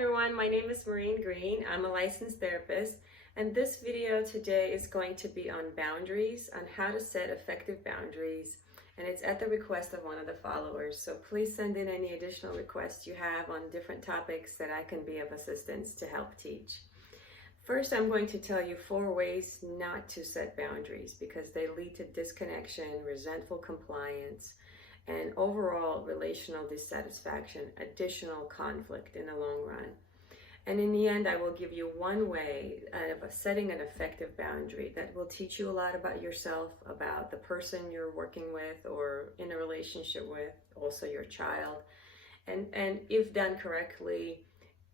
everyone, my name is Maureen Green. I'm a licensed therapist, and this video today is going to be on boundaries, on how to set effective boundaries, and it's at the request of one of the followers. So please send in any additional requests you have on different topics that I can be of assistance to help teach. First, I'm going to tell you 4 ways not to set boundaries because they lead to disconnection, resentful compliance, and overall relational dissatisfaction, additional conflict in the long run. And in the end, I will give you one way of setting an effective boundary that will teach you a lot about yourself, about the person you're working with or in a relationship with, also your child. And if done correctly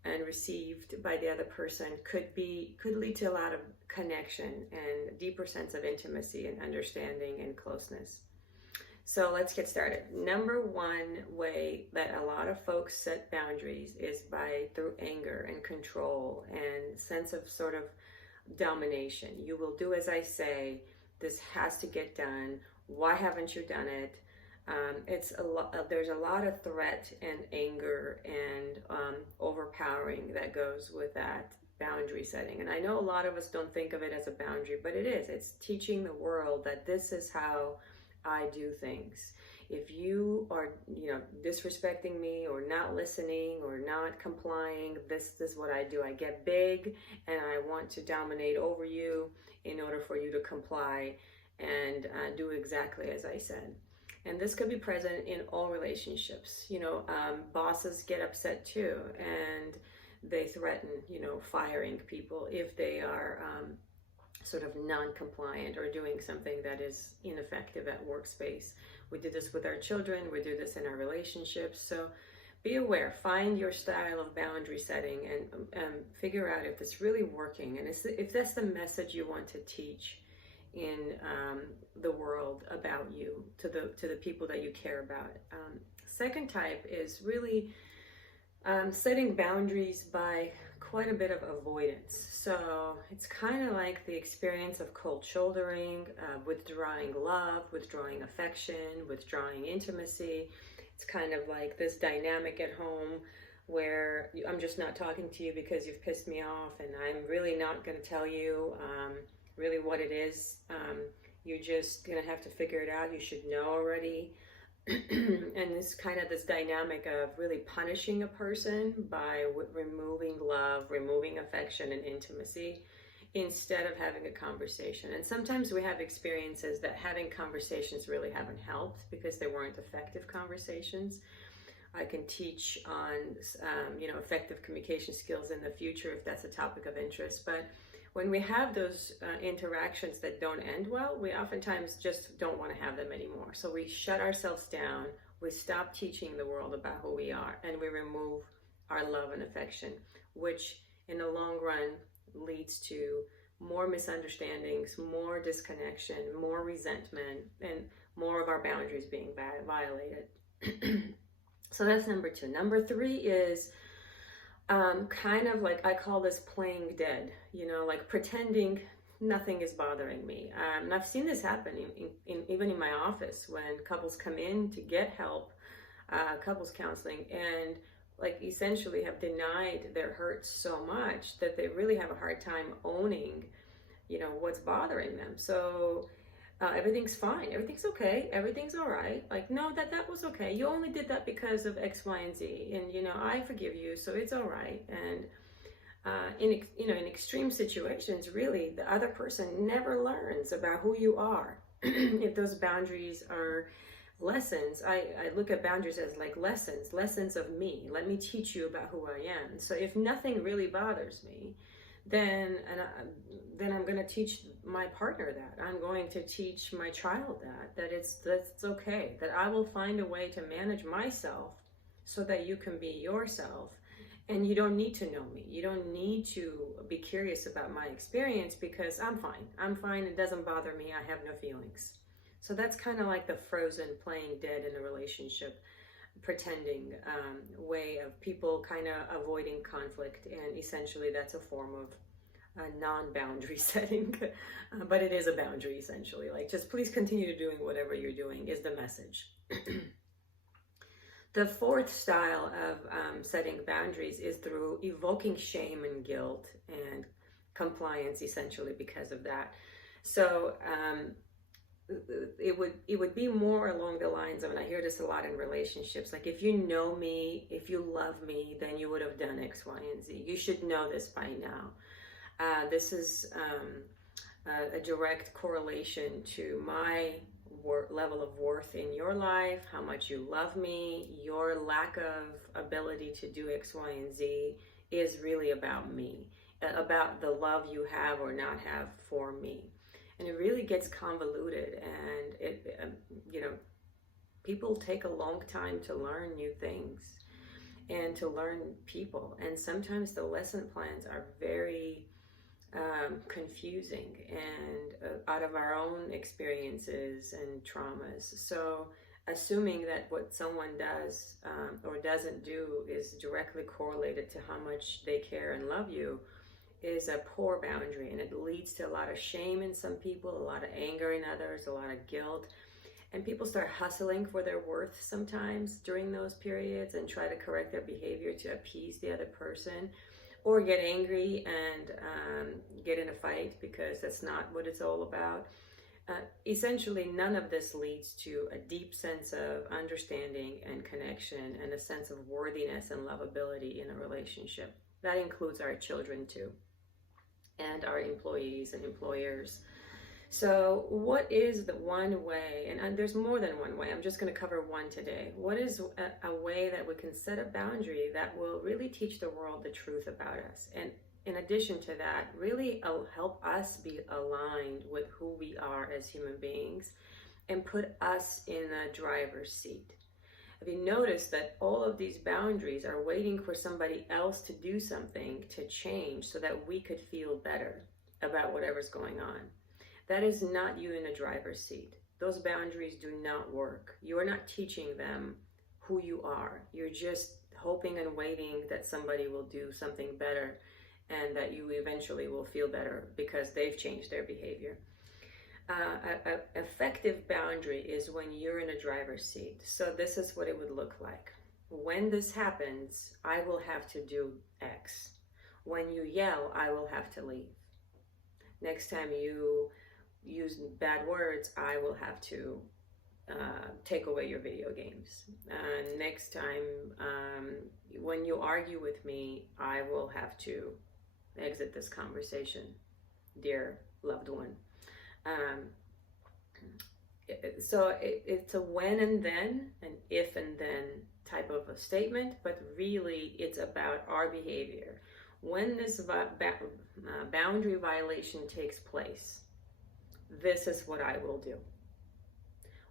and received by the other person, could lead to a lot of connection and a deeper sense of intimacy and understanding and closeness. So let's get started. Number 1 way that a lot of folks set boundaries is through anger and control and sense of sort of domination. You will do as I say. This has to get done. Why haven't you done it? There's a lot of threat and anger and overpowering that goes with that boundary setting. And I know a lot of us don't think of it as a boundary, but it is. It's teaching the world that this is how I do things. If you are, disrespecting me or not listening or not complying, this is what I do. I get big and I want to dominate over you in order for you to comply and do exactly as I said. And this could be present in all relationships. Bosses get upset too, and they threaten, firing people if they are sort of non-compliant or doing something that is ineffective at workspace. We do this with our children, we do this in our relationships. So be aware, find your style of boundary setting and figure out if it's really working and if that's the message you want to teach in the world about you, to the people that you care about. Second type is really setting boundaries by quite a bit of avoidance. So it's kind of like the experience of cold shouldering, withdrawing love, withdrawing affection, withdrawing intimacy. It's kind of like this dynamic at home where I'm just not talking to you because you've pissed me off, and I'm really not going to tell you really what it is. You're just going to have to figure it out. You should know already. And this dynamic of really punishing a person by removing love, removing affection and intimacy instead of having a conversation. And sometimes we have experiences that having conversations really haven't helped because they weren't effective conversations. I can teach on effective communication skills in the future if that's a topic of interest. But when we have those interactions that don't end well, we oftentimes just don't want to have them anymore. So we shut ourselves down, we stop teaching the world about who we are, and we remove our love and affection, which in the long run leads to more misunderstandings, more disconnection, more resentment, and more of our boundaries being violated. So that's number 2. Number 3 is kind of like, I call this playing dead, like pretending nothing is bothering me. And I've seen this happen even in my office when couples come in to get help, couples counseling, and like essentially have denied their hurts so much that they really have a hard time owning, what's bothering them. So everything's fine, everything's okay, everything's all right. Like, no, that was okay. You only did that because of X, Y, and Z, and I forgive you, so it's all right. And in extreme situations, really, the other person never learns about who you are. If those boundaries are lessons, I look at boundaries as like lessons of me. Let me teach you about who I am. So if nothing really bothers me, then I'm going to teach my partner that. I'm going to teach my child that it's okay, that I will find a way to manage myself so that you can be yourself, and you don't need to know me. You don't need to be curious about my experience because I'm fine, it doesn't bother me, I have no feelings. So that's kind of like the frozen, playing dead in a relationship, pretending way of people kind of avoiding conflict, and essentially that's a form of a non-boundary setting, but it is a boundary essentially. Like, just please continue doing whatever you're doing is the message. The fourth style of setting boundaries is through evoking shame and guilt and compliance, essentially, because of that. So it would be more along the lines of, and I hear this a lot in relationships, like, if you know me, if you love me, then you would have done X, Y, and Z. You should know this by now. This is a direct correlation to my level of worth in your life, how much you love me. Your lack of ability to do X, Y, and Z is really about me, about the love you have or not have for me. And it really gets convoluted, and people take a long time to learn new things and to learn people. And sometimes the lesson plans are very confusing and out of our own experiences and traumas. So assuming that what someone does or doesn't do is directly correlated to how much they care and love you is a poor boundary, and it leads to a lot of shame in some people, a lot of anger in others, a lot of guilt. And people start hustling for their worth sometimes during those periods and try to correct their behavior to appease the other person, or get angry and get in a fight, because that's not what it's all about. Essentially, none of this leads to a deep sense of understanding and connection and a sense of worthiness and lovability in a relationship. That includes our children too, and our employees and employers. So what is the one way, and there's more than one way, I'm just going to cover one today. What is a way that we can set a boundary that will really teach the world the truth about us? And in addition to that, really help us be aligned with who we are as human beings and put us in a driver's seat. Have you noticed that all of these boundaries are waiting for somebody else to do something to change so that we could feel better about whatever's going on? That is not you in a driver's seat. Those boundaries do not work. You are not teaching them who you are. You're just hoping and waiting that somebody will do something better and that you eventually will feel better because they've changed their behavior. An effective boundary is when you're in a driver's seat. So this is what it would look like. When this happens, I will have to do X. When you yell, I will have to leave. Next time you use bad words, I will have to take away your video games. Next time, when you argue with me, I will have to exit this conversation, dear loved one. So it's a when and then, an if and then type of a statement, but really it's about our behavior. When this boundary violation takes place, this is what I will do.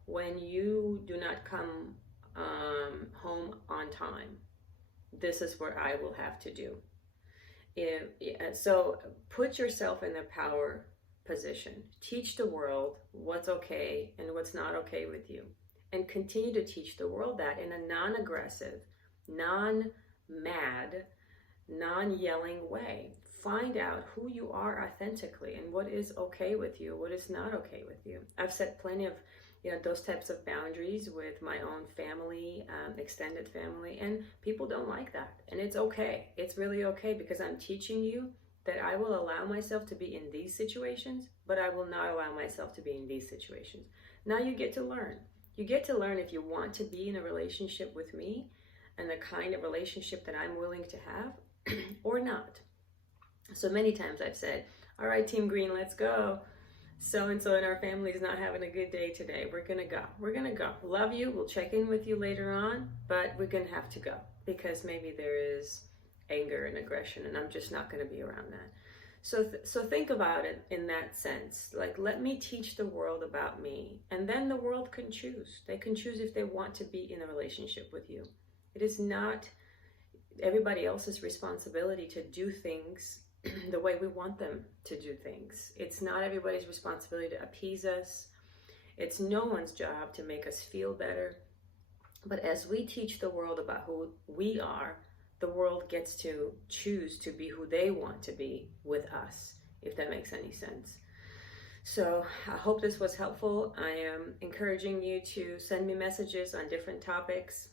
When you do not come home on time, this is what I will have to do. So put yourself in a power position. Teach the world what's okay and what's not okay with you. And continue to teach the world that in a non-aggressive, non-mad, non-yelling way. Find out who you are authentically and what is okay with you, what is not okay with you. I've set plenty of those types of boundaries with my own family, extended family, and people don't like that. And it's okay. It's really okay, because I'm teaching you that I will allow myself to be in these situations, but I will not allow myself to be in these situations. Now you get to learn. You get to learn if you want to be in a relationship with me and the kind of relationship that I'm willing to have or not. So many times I've said, all right, Team Green, let's go. So-and-so in our family is not having a good day today. We're going to go. We're going to go. Love you. We'll check in with you later on, but we're going to have to go because maybe there is anger and aggression and I'm just not going to be around that. So think about it in that sense. Like, let me teach the world about me, and then the world can choose. They can choose if they want to be in a relationship with you. It is not everybody else's responsibility to do things the way we want them to do things. It's not everybody's responsibility to appease us. It's no one's job to make us feel better. But as we teach the world about who we are, the world gets to choose to be who they want to be with us, if that makes any sense. So I hope this was helpful. I am encouraging you to send me messages on different topics.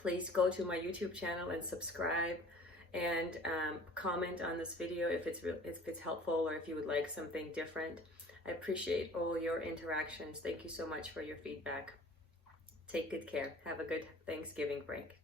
Please go to my YouTube channel and subscribe, and comment on this video if it's helpful, or if you would like something different. I appreciate all your interactions. Thank you so much for your feedback. Take good care. Have a good Thanksgiving break.